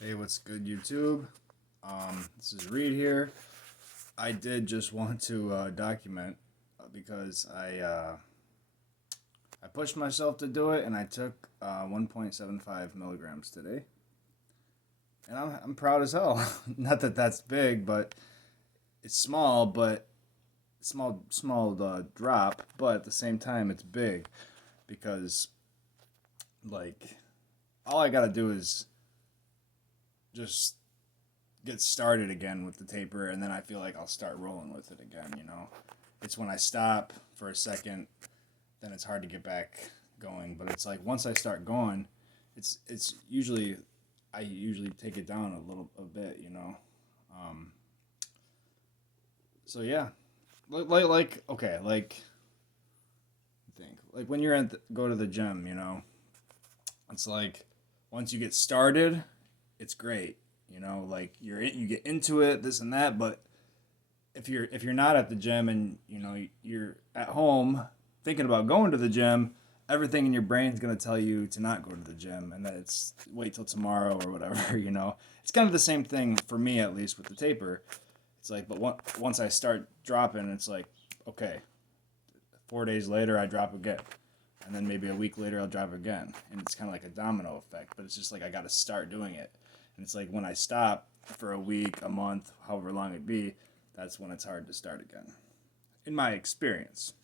Hey, what's good, YouTube? This is Reed here. I did just want to document because I pushed myself to do it, and I took 1.75 milligrams today, and I'm proud as hell. Not that that's big, but it's small, but small drop. But at the same time, it's big because like all I gotta do is just get started again with the taper, and then I feel like I'll start rolling with it again. It's when I stop for a second, then it's hard to get back going. But it's like once I start going, it's usually I usually take it down a bit. Um, so yeah, like okay, like think like when you're go to the gym, it's like once you get started, it's great. Like you get into it, this and that. But if you're not at the gym and you're at home thinking about going to the gym, everything in your brain's gonna tell you to not go to the gym, and that it's wait till tomorrow or whatever. It's kind of the same thing for me, at least with the taper. It's like, but once I start dropping, it's like, okay, 4 days later I drop again, and then maybe a week later I'll drop again, and it's kind of like a domino effect. But it's just like I got to start doing it, and it's like when I stop for a week, a month, however long it be, that's when it's hard to start again, in my experience.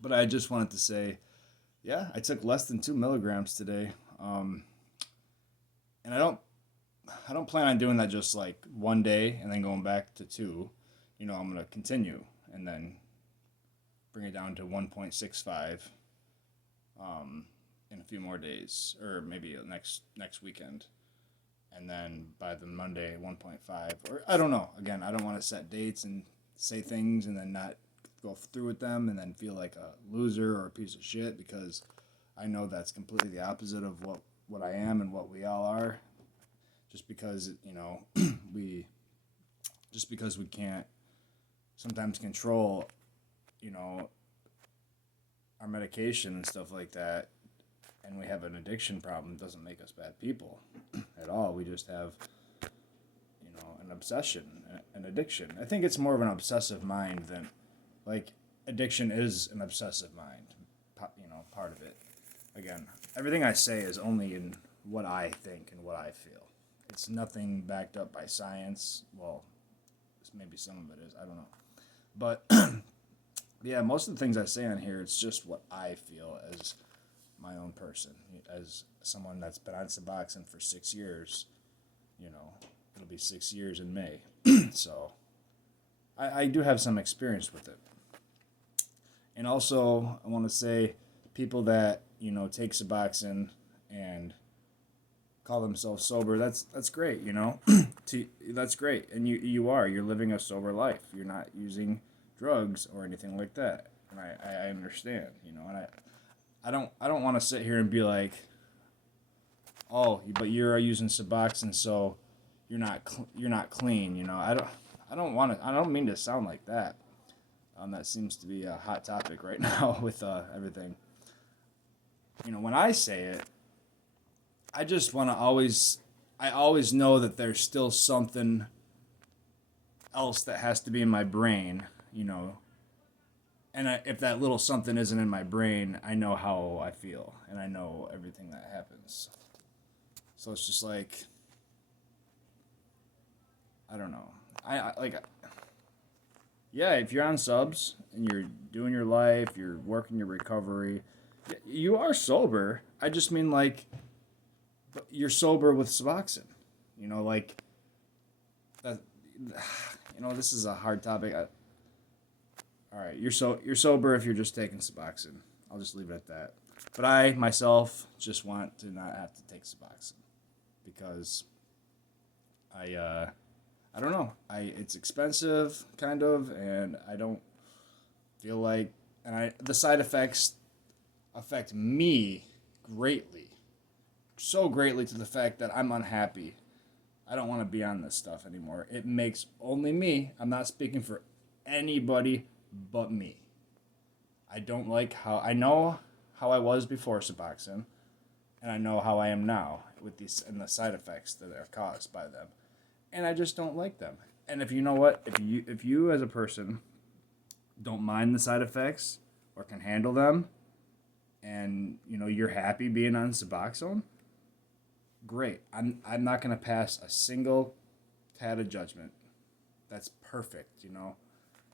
But I just wanted to say, yeah, I took less than 2 milligrams today, and I don't plan on doing that just like one day and then going back to two. I'm gonna continue and then bring it down to 1.65 in a few more days, or maybe next weekend, and then by the Monday 1.5, or I don't know. Again, I don't want to set dates and say things and then not go through with them and then feel like a loser or a piece of shit, because I know that's completely the opposite of what I am and what we all are. Just because we just because we can't sometimes control you know our medication and stuff like that, and we have an addiction problem, doesn't make us bad people at all. We just have an obsession, an addiction. I think it's more of an obsessive mind than, like, addiction is an obsessive mind, part of it. Again, everything I say is only in what I think and what I feel. It's nothing backed up by science. Well, maybe some of it is, I don't know. But yeah, most of the things I say on here, it's just what I feel as my own person, as someone that's been on Suboxone for 6 years. It'll be 6 years in May. So I do have some experience with it. And also, I want to say, people that take Suboxone and call themselves sober, that's great. That's great, and you're living a sober life. You're not using drugs or anything like that, and I understand. And I don't want to sit here and be like, oh, but you're using Suboxone, so you're not clean. I don't mean to sound like that. That seems to be a hot topic right now with everything. When I say it, I just want to I always know that there's still something else that has to be in my brain, and if that little something isn't in my brain, I know how I feel, and I know everything that happens. So it's just like, I don't know. I like, yeah, if you're on subs and you're doing your life, you're working your recovery, you are sober. I just mean, like, you're sober with Suboxone. Like that. This is a hard topic. All right, you're sober if you're just taking Suboxone. I'll just leave it at that. But I myself just want to not have to take Suboxone because I don't know. It's expensive, kind of, and I don't feel like, and the side effects affect me greatly, so greatly, to the fact that I'm unhappy. I don't want to be on this stuff anymore. It makes only me. I'm not speaking for anybody but me. I don't like how I know how I was before Suboxone, and I know how I am now with these and the side effects that are caused by them, and I just don't like them. And if you know what, if you as a person don't mind the side effects or can handle them, and you're happy being on Suboxone, great. I'm not gonna pass a single tad of judgment. That's perfect.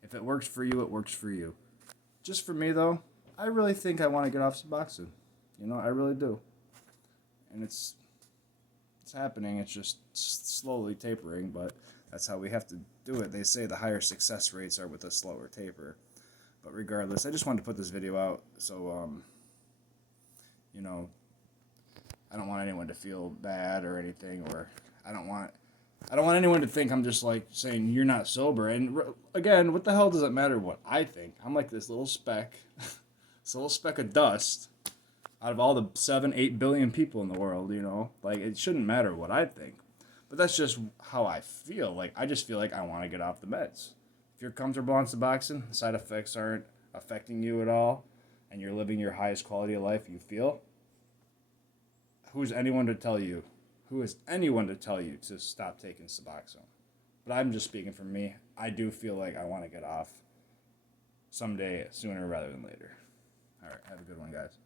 If it works for you, it works for you. Just for me though, I really think I want to get off Suboxone. I really do, and it's happening. It's just slowly tapering, but that's how we have to do it. They say the higher success rates are with a slower taper. But regardless, I just wanted to put this video out so I don't want anyone to feel bad or anything, or I don't want anyone to think I'm just like saying you're not sober. And again, what the hell does it matter what I think? I'm like this little speck, this little speck of dust out of all the 7-8 billion people in the world. Like it shouldn't matter what I think, but that's just how I feel. Like I just feel like I want to get off the meds. If you're comfortable on Suboxone, the side effects aren't affecting you at all, and you're living your highest quality of life you feel, who is anyone to tell you to stop taking Suboxone? But I'm just speaking for me. I do feel like I want to get off someday, sooner rather than later. All right, have a good one, guys.